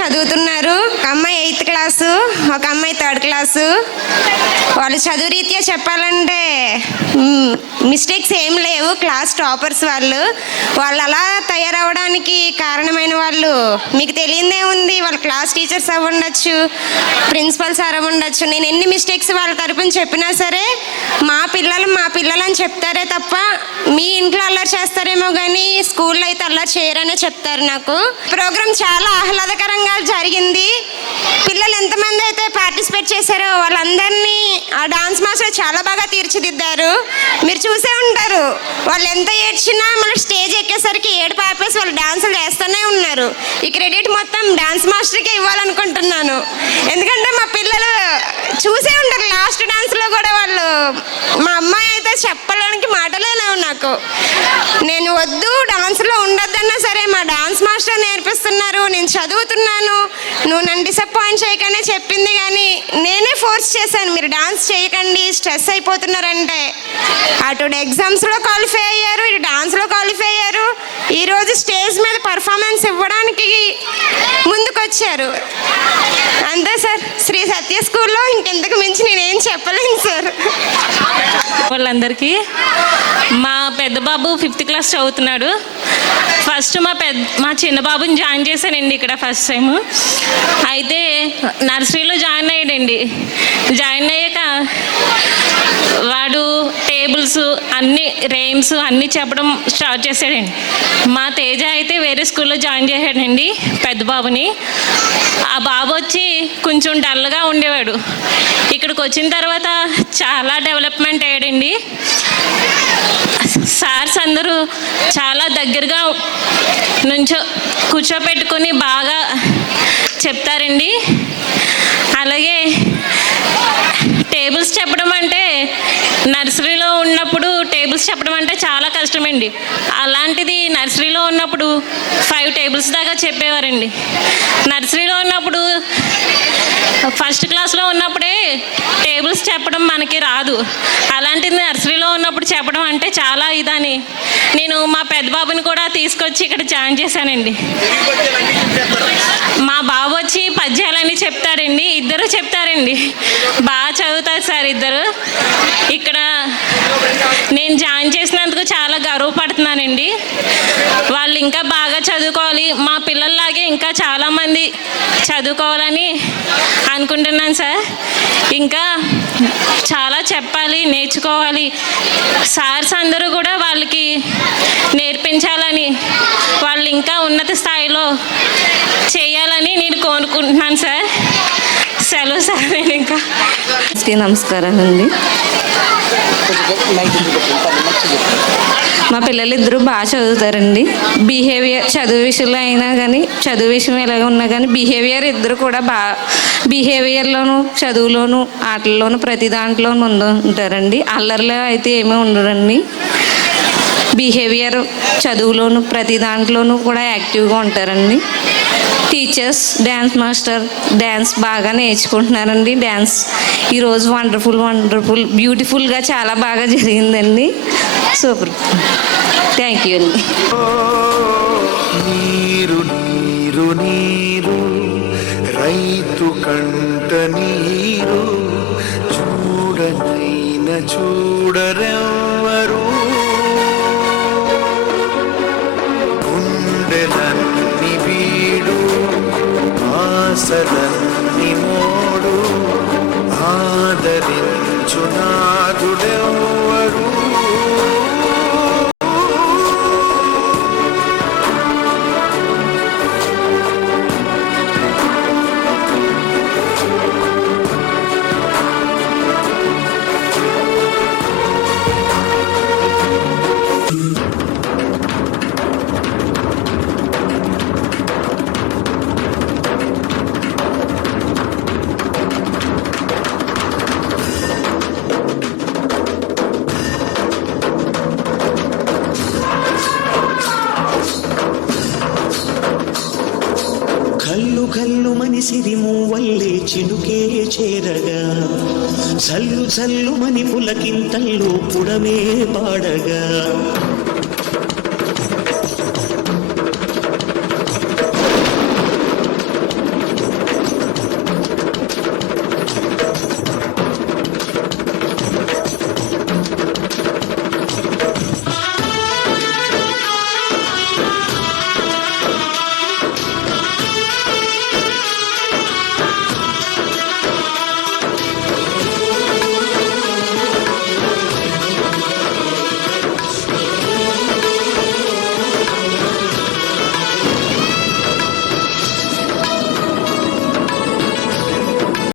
చదువుతున్నారు. ఒక అమ్మాయి 8th క్లాసు, ఒక అమ్మాయి 3rd క్లాసు. వాళ్ళు చదువు రీత్యా చెప్పాలంటే మిస్టేక్స్ ఏం లేవు. క్లాస్ టాపర్స్ వాళ్ళు అలా తయారవడానికి కారణమైన వాళ్ళు మీకు తెలియదే ఉంది. వాళ్ళ క్లాస్ టీచర్స్ అవి ఉండొచ్చు, ప్రిన్సిపల్ సార్ అవి ఉండొచ్చు. నేను ఎన్ని మిస్టేక్స్ వాళ్ళ తరపున చెప్పినా సరే మా పిల్లలు అని చెప్తారే తప్ప మీ ఇంట్లో అల్లరి చేస్తారేమో కానీ స్కూల్లో అయితే అల్లరి చేయరనే చెప్తారు. నాకు ప్రోగ్రామ్ చాలా ఆహ్లాదకరంగా జరిగింది. పిల్లలు ఎంతమంది అయితే పార్టిసిపేట్ చేశారో వాళ్ళందరినీ ఆ డాన్స్ మాస్టర్ చాలా బాగా తీర్చిదిద్దారు. మీరు చూసే ఉంటారు, వాళ్ళు ఎంత ఏడ్చినా మన స్టేజ్ ఎక్కేసరికి ఏడుపు ఆపేసి వాళ్ళు డాన్సులు చేస్తూనే ఉన్నారు. ఈ క్రెడిట్ మొత్తం డాన్స్ మాస్టర్కే ఇవ్వాలనుకుంటున్నాను. ఎందుకంటే మా పిల్లలు చూసే ఉంటారు లాస్ట్ డాన్స్లో కూడా వాళ్ళు. మా అమ్మాయి అయితే చెప్పడానికి మాటలే లేవు నాకు. నేను వద్దు డాన్స్లో ఉండొద్దన్నా సరే మా డాన్స్ మాస్టర్ నేర్పిస్తున్నారు, నేను చదువుతున్నాను, నువ్వు నన్ను డిసప్పాయింట్ చేయకనే చెప్పింది. కానీ నేనే ఫోర్స్ చేశాను, మీరు డాన్స్ చేయకండి, స్ట్రెస్ అయిపోతున్నారంటే. అటు ఎగ్జామ్స్లో క్వాలిఫై అయ్యారు, ఇటు డాన్స్లో క్వాలిఫై అయ్యారు. ఈరోజు స్టేజ్ మీద పర్ఫార్మెన్స్ ఇవ్వడానికి ముందుకొచ్చారు. అంతే సార్, శ్రీ సత్య స్కూల్లో ఇంకెంతకు మించి నేనేం చెప్పలేను సార్. వాళ్ళందరికీ మా పెద్ద బాబు 5th క్లాస్ చదువుతున్నాడు. ఫస్ట్ మా చిన్న బాబుని జాయిన్ చేశానండి ఇక్కడ ఫస్ట్ టైం. అయితే నర్సరీలో జాయిన్ అయ్యాడండి. జాయిన్ అయ్యాక వాడు టేబుల్స్ అన్ని రేమ్స్ అన్నీ చెప్పడం స్టార్ట్ చేశాడండి. మా తేజ అయితే వేరే స్కూల్లో జాయిన్ చేశాడండి పెద్ద బాబుని. ఆ బాబు వచ్చి కొంచెం డల్గా ఉండేవాడు. ఇక్కడికి వచ్చిన తర్వాత చాలా డెవలప్మెంట్ అయ్యాడండి. సార్స్ అందరూ చాలా దగ్గరగా కూర్చోపెట్టుకొని బాగా చెప్తారండి. అలాగే టేబుల్స్ చెప్పడం అంటే నర్సరీలో ఉన్నప్పుడు టేబుల్స్ చెప్పడం అంటే చాలా కష్టమండి. అలాంటిది నర్సరీలో ఉన్నప్పుడు 5 టేబుల్స్ దాకా చెప్పేవారండి. నర్సరీలో ఉన్నప్పుడు ఫస్ట్ క్లాస్లో ఉన్నప్పుడే టేబుల్స్ చెప్పడం మనకి రాదు. అలాంటిది నర్సరీలో ఉన్నప్పుడు చెప్పడం అంటే చాలా ఇదని నేను మా పెద్ద బాబుని కూడా తీసుకొచ్చి ఇక్కడ జాయిన్ చేశానండి. మా బాబు వచ్చి పద్యాలన్నీ చెప్తాడండి, ఇద్దరు చెప్తారండి, బాగా చదువుతారు సార్ ఇద్దరు. ఇక్కడ నేను జాయిన్ చేసినందుకు చాలా గర్వపడుతున్నానండి. వాళ్ళు ఇంకా బాగా చదువుకోవాలి, మా పిల్లల్లాగే ఇంకా చాలామంది చదువుకోవాలని అనుకుంటున్నాను సార్. ఇంకా చాలా చెప్పాలి, నేర్చుకోవాలి. సార్స్ అందరూ కూడా వాళ్ళకి నేర్పించాలని, వాళ్ళు ఇంకా ఉన్నత స్థాయిలో చేయాలని నేను కోరుకుంటున్నాను సార్. సెలవు సార్. నేను ఇంకా నమస్కారాలండి. మా పిల్లలు ఇద్దరు బాగా చదువుతారండి. బిహేవియర్ చదువు విషయంలో అయినా కానీ, చదువు విషయం ఎలాగ ఉన్నా కానీ బిహేవియర్ ఇద్దరు కూడా బిహేవియర్లోను, చదువులోను, ఆటల్లోనూ ప్రతి దాంట్లో ముందు ఉంటారండి. అల్లరిలో అయితే ఏమీ ఉండరండి. బిహేవియర్ చదువులోను ప్రతి దాంట్లోనూ కూడా యాక్టివ్గా ఉంటారండి. టీచర్స్, డ్యాన్స్ మాస్టర్ డ్యాన్స్ బాగా నేర్చుకుంటున్నారండి. డ్యాన్స్ ఈరోజు వండర్ఫుల్ బ్యూటిఫుల్గా చాలా బాగా జరిగిందండి. సూపర్. థ్యాంక్ యూ అండి. నీరు నీరు నీరు రైతు కంట నీరు చూడనైన చూడరెవ్వరు గుండెలన్నీ వీడు ఆశలన్నీ మోడు ఆదరించు నాదుడెవ్వరు కల్లు మని సిరిము వల్లే చినుకే చేరగా చల్లు మని పులకింతల్లో పుడమే పాడగా